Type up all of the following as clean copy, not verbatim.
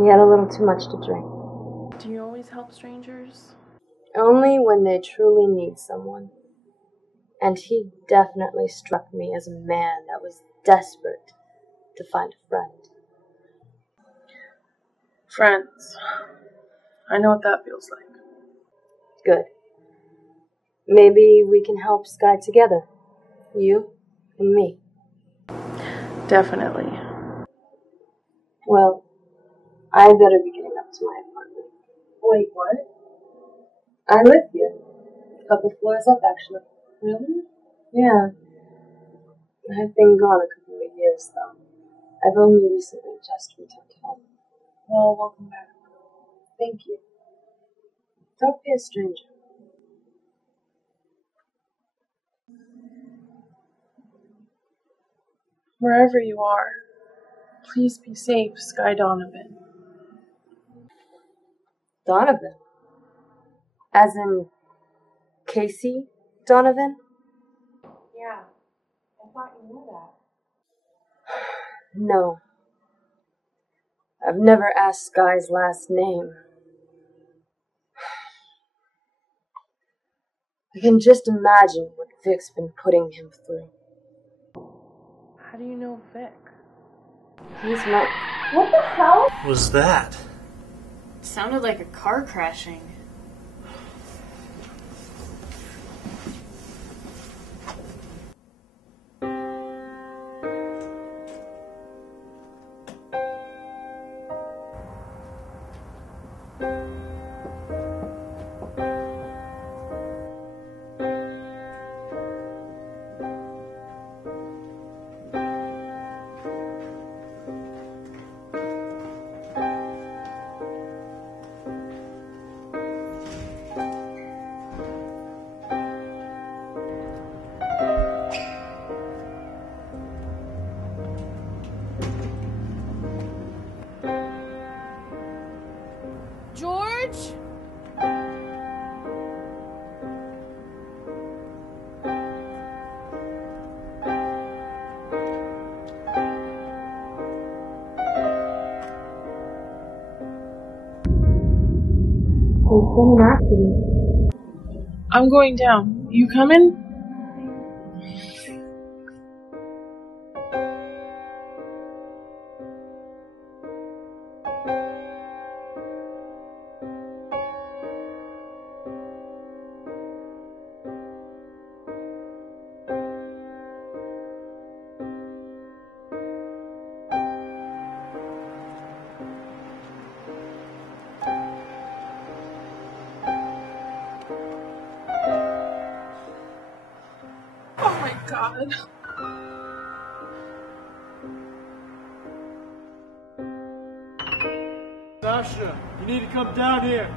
He had a little too much to drink. Do you always help strangers? Only when they truly need someone. And he definitely struck me as a man that was desperate to find a friend. Friends. I know what that feels like. Good. Maybe we can help Sky together. You and me. Definitely. Well, I better be getting up to my apartment. Wait, what? I live here. A couple floors up, actually. Really? Yeah. I've been gone a couple of years, though. I've only recently just returned home. Well, welcome back. Thank you. Don't be a stranger. Wherever you are, please be safe, Sky Donovan. Donovan? As in Casey Donovan? Yeah, I thought you knew that. No. I've never asked Sky's last name. I can just imagine what Vic's been putting him through. How do you know Vic? He's my... What the hell? Was that? It sounded like a car crashing. George? There's been an accident. I'm going down. You coming? Oh my god. Sasha, you need to come down here.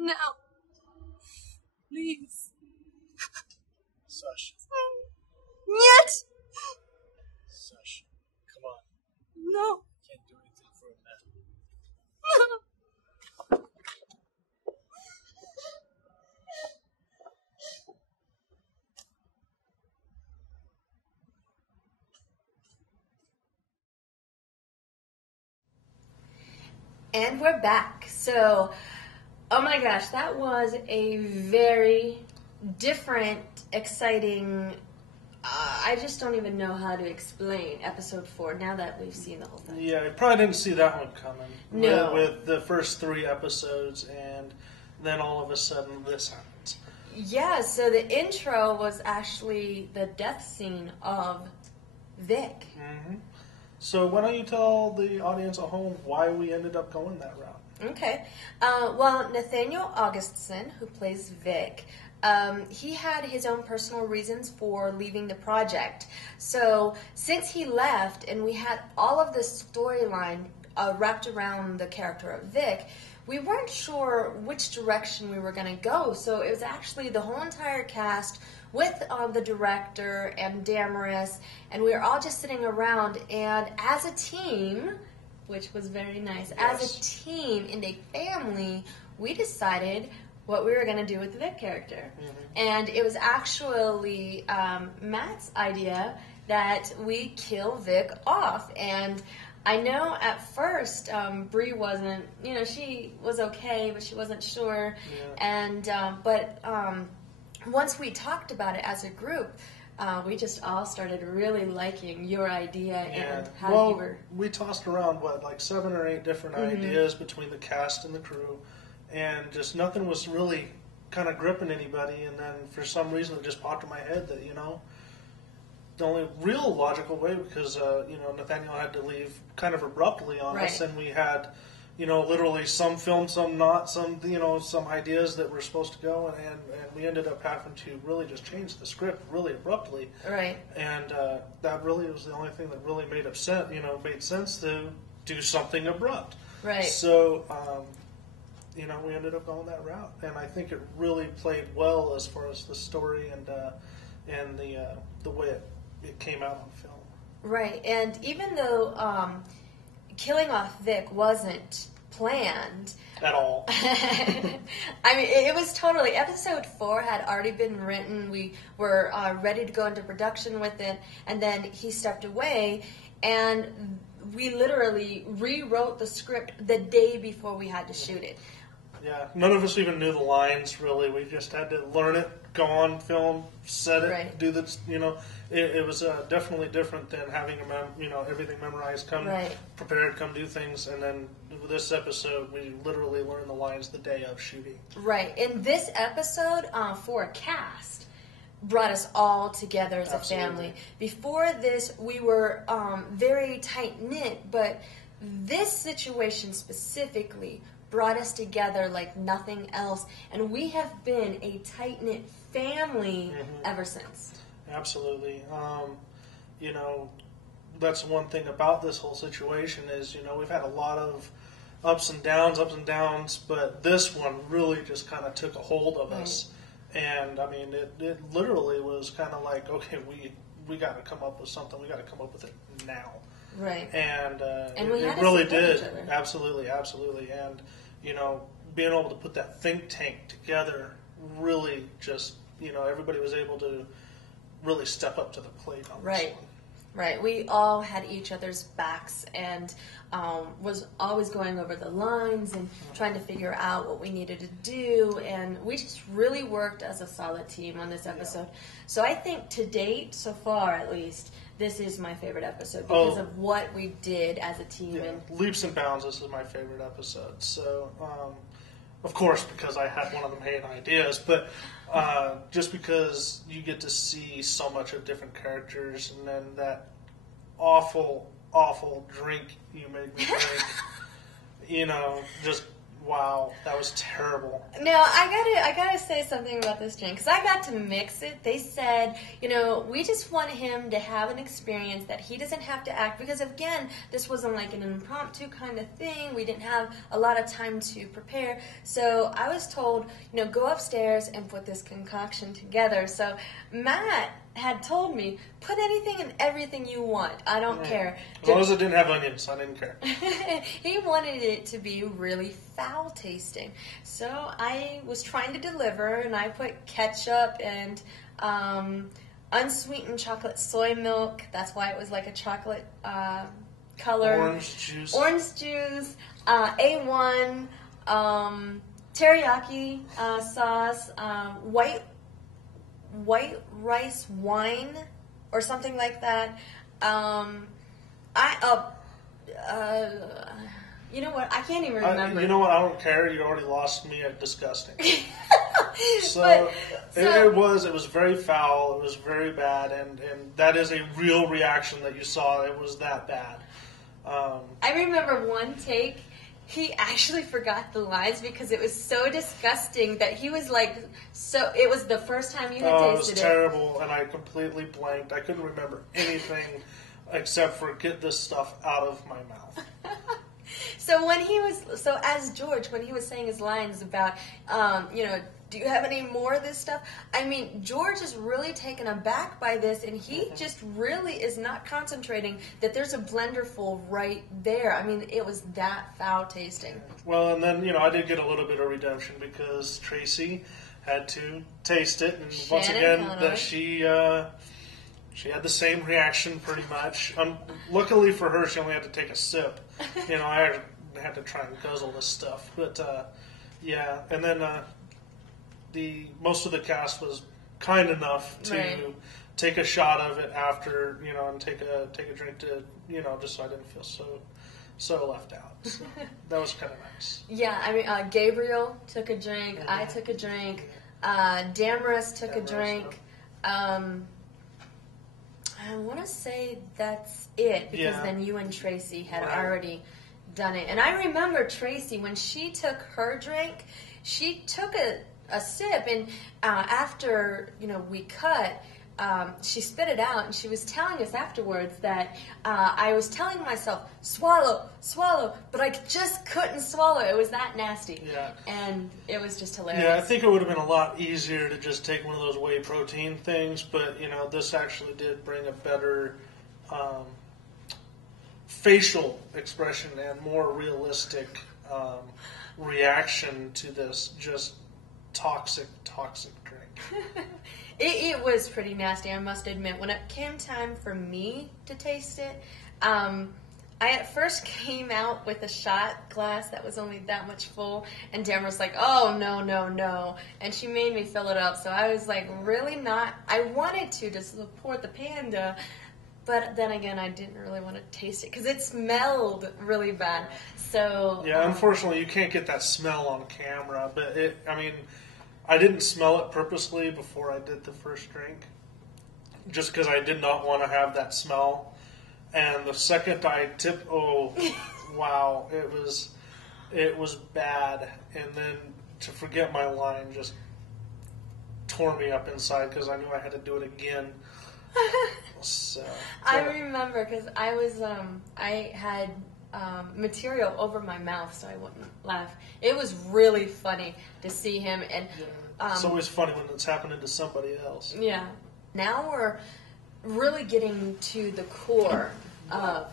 No. Please. Sasha. Нет! Sasha. Come on. No. Can't do anything for a man. And we're back. So, oh my gosh, that was a very different, exciting, I just don't even know how to explain episode 4 now that we've seen the whole thing. Yeah, I probably didn't see that one coming. No. With the first 3 episodes, and then all of a sudden this happens. Yeah, so the intro was actually the death scene of Vic. Mm-hmm. So why don't you tell the audience at home why we ended up going that route? Okay. Well, Nathaniel Augustson, who plays Vic, he had his own personal reasons for leaving the project. So since he left and we had all of this storyline wrapped around the character of Vic, we weren't sure which direction we were going to go. So it was actually the whole entire cast with the director and Damaris, and we were all just sitting around, and as a team, which was very nice, Yes. as a team in a family, we decided what we were going to do with the Vic character. Mm-hmm. And it was actually Matt's idea that we kill Vic off. And I know at first Bree wasn't, she was okay, but she wasn't sure. Yeah. And once we talked about it as a group, we just all started really liking your idea and how you were. We tossed around, 7 or 8 different ideas between the cast and the crew, and just nothing was really kind of gripping anybody. And then for some reason it just popped in my head that, the only real logical way, because, Nathaniel had to leave kind of abruptly on us, and we had, literally some filmed, some not, some ideas that were supposed to go, and we ended up having to really just change the script really abruptly. Right. And that really was the only thing that really made sense to do something abrupt. Right. So, we ended up going that route, and I think it really played well as far as the story and the way it came out on film. Right, and even though killing off Vic wasn't planned At all. I mean, it was totally, episode 4 had already been written. We were ready to go into production with it, and then he stepped away, and we literally rewrote the script the day before we had to shoot it. Yeah, none of us even knew the lines, really. We just had to learn it, go on film, set it, do the, it was definitely different than having everything memorized, prepared, come do things, and then with this episode, we literally learned the lines the day of shooting. Right. In this episode, for a cast, brought us all together as a family. Before this, we were very tight-knit, but this situation specifically brought us together like nothing else, and we have been a tight-knit family ever since. Absolutely. That's one thing about this whole situation is, we've had a lot of ups and downs, but this one really just kind of took a hold of us. And, I mean, it literally was kind of like, okay, we got to come up with something. We got to come up with it now. Right. And it really did. Absolutely. And, being able to put that think tank together really just, everybody was able to really step up to the plate on this one. Right. We all had each other's backs and was always going over the lines and trying to figure out what we needed to do. And we just really worked as a solid team on this episode. Yeah. So I think to date, so far at least, this is my favorite episode because of what we did as a team. Yeah. And leaps and bounds, this is my favorite episode. So, of course, because I had one of the main ideas, but just because you get to see so much of different characters, and then that awful drink you made me drink, just wow, that was terrible. Now, I gotta say something about this drink, because I got to mix it. They said, we just want him to have an experience that he doesn't have to act, because again, this wasn't like an impromptu kind of thing. We didn't have a lot of time to prepare. So I was told, go upstairs and put this concoction together. So Matt had told me, put anything and everything you want. I don't care. As long as it didn't have onions, I didn't care. He wanted it to be really foul tasting. So I was trying to deliver, and I put ketchup and unsweetened chocolate soy milk. That's why it was like a chocolate color. Orange juice. A1, teriyaki sauce, white rice wine or something like that. You know what? I can't even remember. You know what? I don't care. You already lost me at disgusting. It was very foul. It was very bad, and that is a real reaction that you saw. It was that bad. I remember one take. He actually forgot the lines because it was so disgusting that he was like, so it was the first time you had tasted it. It was terrible, and I completely blanked. I couldn't remember anything except for get this stuff out of my mouth. So as George, when he was saying his lines about, do you have any more of this stuff? I mean, George is really taken aback by this, and he just really is not concentrating that there's a blender full right there. I mean, it was that foul tasting. Well, and then, I did get a little bit of redemption because Tracy had to taste it, and once again, that she had the same reaction pretty much. Luckily for her, she only had to take a sip. I had to try and guzzle this stuff. But, yeah, and then most of the cast was kind enough to take a shot of it after, and take a drink to, just so I didn't feel so left out. So that was kind of nice. Yeah, I mean, Gabriel took a drink. I took a drink. Damaris took a drink. I want to say that's it, because then you and Tracy had already done it. And I remember Tracy, when she took her drink, she took a sip, and after, we cut, she spit it out, and she was telling us afterwards that I was telling myself, swallow, but I just couldn't swallow. It was that nasty. Yeah. And it was just hilarious. Yeah, I think it would have been a lot easier to just take one of those whey protein things, but, this actually did bring a better facial expression and more realistic reaction to this just toxic drink. It was pretty nasty, I must admit. When it came time for me to taste it, I at first came out with a shot glass that was only that much full, and Damaris was like, oh, no. And she made me fill it up, so I was like, really not. I wanted to support the panda, but then again, I didn't really want to taste it because it smelled really bad. So yeah, unfortunately, you can't get that smell on camera, but I didn't smell it purposely before I did the first drink, just because I did not want to have that smell. And the second I wow, it was bad. And then to forget my line just tore me up inside because I knew I had to do it again. So I remember because I had material over my mouth so I wouldn't laugh. It was really funny to see him, and it's always funny when it's happening to somebody else. Yeah. Now we're really getting to the core of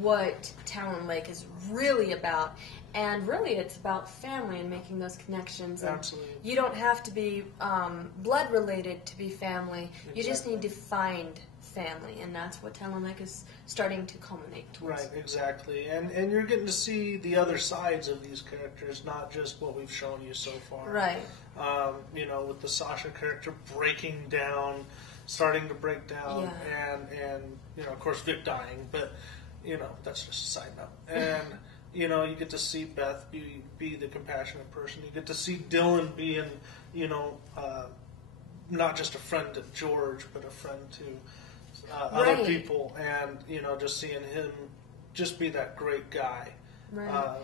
what Tallon Lake is really about, and really it's about family and making those connections. And absolutely. You don't have to be blood related to be family. Exactly. You just need to find family, and that's what Tallon Lake is starting to culminate towards. Right, exactly. And you're getting to see the other sides of these characters, not just what we've shown you so far. Right. With the Sasha character starting to break down, and of course Vic dying, but that's just a side note. And you get to see Beth be the compassionate person. You get to see Dylan being not just a friend to George, but a friend to other people, and just seeing him just be that great guy. Right.